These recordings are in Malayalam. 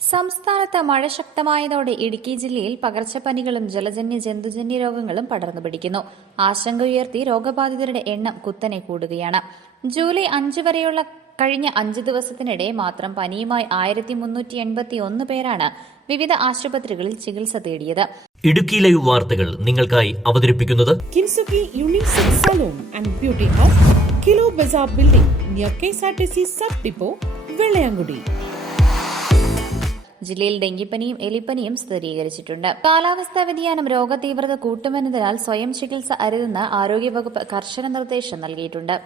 സംസ്ഥാനത്ത് മഴ ശക്തമായതോടെ ഇടുക്കി ജില്ലയിൽ പകർച്ചപ്പനികളും ജലജന്യ ജന്തുജന്യ രോഗങ്ങളും പടർന്നു പിടിക്കുന്നു. ആശങ്കയുയർത്തി രോഗബാധിതരുടെ എണ്ണം കുത്തനെ കൂടുകയാണ്. ജൂലൈ 5 വരെയുള്ള കഴിഞ്ഞ 5 ദിവസത്തിനിടെ മാത്രം പനിയുമായി 1381 പേരാണ് വിവിധ ആശുപത്രികളിൽ ചികിത്സ തേടിയത്. ഇടുക്കി ലൈവ് വാർത്തകൾ നിങ്ങൾക്കായി അവതരിപ്പിക്കുന്നത് Kintsugi unisex salon and beauty hub, kilo Bazaar building near KSRTC sub depot, Vellayankudi. ജില്ലയിൽ ഡെങ്കിപ്പനിയും എലിപ്പനിയും സ്ഥിരീകരിച്ചിട്ടുണ്ട്. കാലാവസ്ഥാ വ്യതിയാനം രോഗതീവ്രത കൂട്ടുമെന്നതിനാൽ സ്വയം ചികിത്സ അരുതെന്ന് ആരോഗ്യവകുപ്പ് കർശന നിർദ്ദേശം നൽകിയിട്ടുണ്ട്.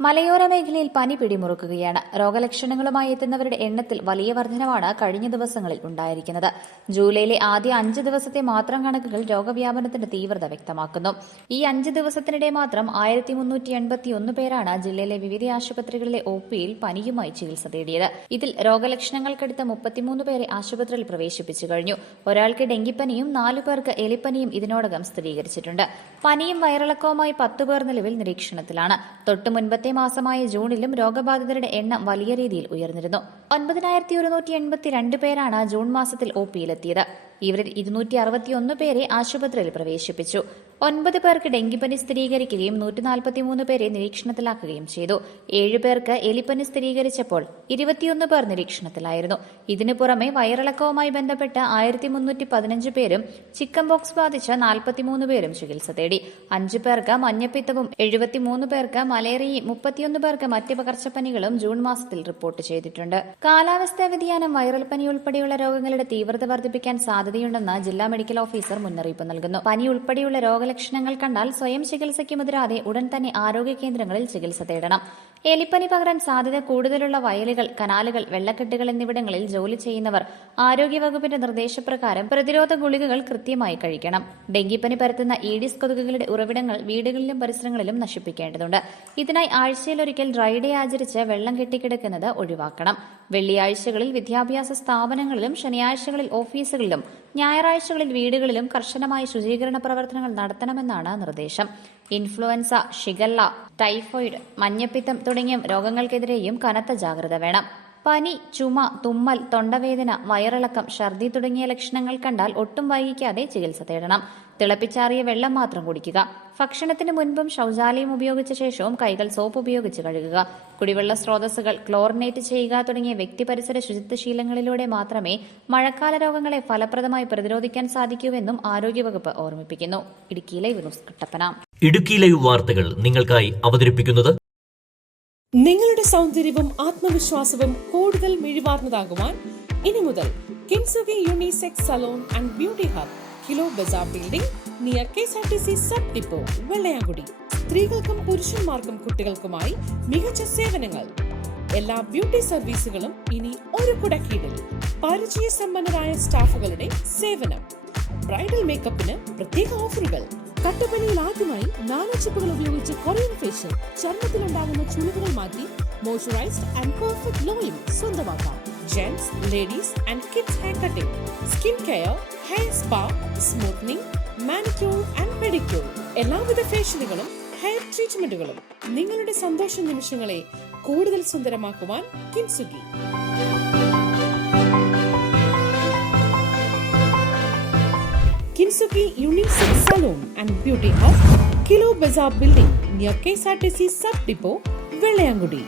മലയോര മേഖലയിൽ പനി പിടിമുറുക്കുകയാണ്. രോഗലക്ഷണങ്ങളുമായി എത്തുന്നവരുടെ എണ്ണത്തിൽ വലിയ വർധനവാണ് കഴിഞ്ഞ ദിവസങ്ങളിൽ ഉണ്ടായിരിക്കുന്നത്. ജൂലൈയിലെ ആദ്യ 5 ദിവസത്തെ മാത്രം കണക്കുകൾ രോഗവ്യാപനത്തിന്റെ തീവ്രത വ്യക്തമാക്കുന്നു. ഈ 5 ദിവസത്തിനിടെ മാത്രം 1381 പേരാണ് ജില്ലയിലെ വിവിധ ആശുപത്രികളിലെ ഒപിയിൽ പനിയുമായി ചികിത്സ തേടിയത്. ഇതിൽ രോഗലക്ഷണങ്ങൾക്കടുത്ത് 33 പേരെ ആശുപത്രിയിൽ പ്രവേശിപ്പിച്ചു കഴിഞ്ഞു. ഒരാൾക്ക് ഡെങ്കിപ്പനിയും 4 പേർക്ക് എലിപ്പനിയും ഇതിനോടകം സ്ഥിരീകരിച്ചിട്ടുണ്ട്. പനിയും വയറിളക്കവുമായി 10 പേർ നിലവിൽ നിരീക്ഷണത്തിലാണ്. തൊട്ടു മുൻപത്തെ മാസമായ ജൂണിലും രോഗബാധിതരുടെ എണ്ണം വലിയ രീതിയിൽ ഉയർന്നിരുന്നു. 9182 പേരാണ് ജൂൺ മാസത്തിൽ ഒപിയിലെത്തിയത്. ഇവരിൽ 261 പേരെ ആശുപത്രിയിൽ പ്രവേശിപ്പിച്ചു. 9 പേർക്ക് ഡെങ്കിപ്പനി സ്ഥിരീകരിക്കുകയും 143 പേരെ നിരീക്ഷണത്തിലാക്കുകയും ചെയ്തു. 7 പേർക്ക് എലിപ്പനി സ്ഥിരീകരിച്ചപ്പോൾ 21 പേർ നിരീക്ഷണത്തിലായിരുന്നു. ഇതിനു പുറമെ വയറിളക്കവുമായി ബന്ധപ്പെട്ട് 1315 പേരും ചിക്കൻ ബോക്സ് ബാധിച്ച് 43 പേരും ചികിത്സ തേടി. 5 പേർക്ക് മഞ്ഞപ്പിത്തവും 73 പേർക്ക് മലേറിയയും 31 പേർക്ക് മറ്റ് പകർച്ചപ്പനികളും ജൂൺ മാസത്തിൽ റിപ്പോർട്ട് ചെയ്തിട്ടുണ്ട്. കാലാവസ്ഥാ വ്യതിയാനം, വൈറൽ പനി ഉൾപ്പെടെയുള്ള രോഗങ്ങളുടെ തീവ്രത വർദ്ധിപ്പിക്കാൻ സാധ്യതയുണ്ടെന്ന് ജില്ലാ മെഡിക്കൽ ഓഫീസർ മുന്നറിയിപ്പ് നൽകുന്നു. പനി ഉൾപ്പെടെയുള്ള രോഗലക്ഷണങ്ങൾ കണ്ടാൽ സ്വയം ചികിത്സയ്ക്ക് മുതിരാതെ ഉടൻ തന്നെ ആരോഗ്യ കേന്ദ്രങ്ങളിൽ ചികിത്സ തേടണം. എലിപ്പനി പകരാൻ സാധ്യത കൂടുതലുള്ള വയലുകൾ, കനാലുകൾ, വെള്ളക്കെട്ടുകൾ എന്നിവിടങ്ങളിൽ ജോലി ചെയ്യുന്നവർ ആരോഗ്യവകുപ്പിന്റെ നിർദ്ദേശപ്രകാരം പ്രതിരോധ ഗുളികകൾ കൃത്യമായി കഴിക്കണം. ഡെങ്കിപ്പനി പരത്തുന്ന ഈഡിസ് കൊതുകുകളുടെ ഉറവിടങ്ങൾ വീടുകളിലും പരിസരങ്ങളിലും നശിപ്പിക്കേണ്ടതുണ്ട്. ഇതിനായി ആഴ്ചയിലൊരിക്കൽ ഡ്രൈ ഡേ ആചരിച്ച് വെള്ളം കെട്ടിക്കിടക്കുന്നത് ഒഴിവാക്കണം. വെള്ളിയാഴ്ചകളിൽ വിദ്യാഭ്യാസ സ്ഥാപനങ്ങളിലും ശനിയാഴ്ചകളിൽ ഓഫീസുകളിലും ഞായറാഴ്ചകളിൽ വീടുകളിലും കർശനമായ ശുചീകരണ പ്രവർത്തനങ്ങൾ നടത്തണമെന്നാണ് നിർദ്ദേശം. ഇൻഫ്ലുവൻസ, ഷിഗല്ല, ടൈഫോയിഡ്, മഞ്ഞപ്പിത്തം തുടങ്ങിയ രോഗങ്ങൾക്കെതിരെയും കനത്ത ജാഗ്രത വേണം. പനി, ചുമ, തുമ്മൽ, തൊണ്ടവേദന, വയറിളക്കം, ഛർദി തുടങ്ങിയ ലക്ഷണങ്ങൾ കണ്ടാൽ ഒട്ടും വൈകിക്കാതെ ചികിത്സ തേടണം. തിളപ്പിച്ചാറിയ വെള്ളം മാത്രം കുടിക്കുക. ഭക്ഷണത്തിന് മുൻപും ശൌചാലയം ഉപയോഗിച്ച ശേഷവും കൈകൾ സോപ്പ് ഉപയോഗിച്ച് കഴുകുക. കുടിവെള്ള സ്രോതസ്സുകൾ ക്ലോറിനേറ്റ് ചെയ്യുക തുടങ്ങിയ വ്യക്തിപരിസര ശുചിത്വശീലങ്ങളിലൂടെ മാത്രമേ മഴക്കാല രോഗങ്ങളെ ഫലപ്രദമായി പ്രതിരോധിക്കാൻ സാധിക്കൂവെന്നും ആരോഗ്യവകുപ്പ് ഓർമ്മിപ്പിക്കുന്നു. Idukki live news Kattappana. Idukki live വാർത്തകൾ നിങ്ങൾക്കായി അവതരിപ്പിക്കുന്നത് നിങ്ങളുടെ സൗന്ദര്യവും ആത്മവിശ്വാസവും കൂടുതൽ മിഴിവാർന്നതാകുവാൻ ഇനി മുതൽ Kintsugi unisex salon and beauty hub, kilo Bazaar building near KSRTC sub depot, Vellayankudi. സ്ത്രീകൾക്കും പുരുഷന്മാർക്കും കുട്ടികൾക്കുമായി മികച്ച സേവനങ്ങൾ. എല്ലാ ബ്യൂട്ടി സർവീസുകളും ഇനി ഒരു കുടക്കീഴിൽ. പരിചയസമ്പന്നരായ സ്റ്റാഫുകളുടെ സേവനം. ബ്രൈഡൽ മേക്കപ്പിന് പ്രത്യേക ഓഫറുകൾ. കട്ടപ്പനയിൽ ആദ്യമായി നാനോച്ചിപ്പുകൾ ഉപയോഗിച്ച് കൊറിയൻ ഫേഷ്യൽ, ചർമ്മത്തിലുണ്ടാകുന്ന ചുളിവുകൾ മാറ്റി മോയ്സ്ചറൈസ്ഡ് ആൻഡ് പെർഫെക്റ്റ് ഗ്ലോയും സ്വന്തമാക്കാം. Gents, ladies and kids hair cutting, skin care, hair spa, smoothening, manicure and pedicure. എല്ലാവിധ ഫേഷ്യലുകളും ഹെയർ ട്രീറ്റ്മെന്റുകളും നിങ്ങളുടെ സന്തോഷ നിമിഷങ്ങളെ കൂടുതൽ സുന്ദരമാക്കുവാൻ Kintsugi. Kintsugi unisex salon and beauty hub, kilo Bazaar building near KSRTC sub depot, Vellayamkudi.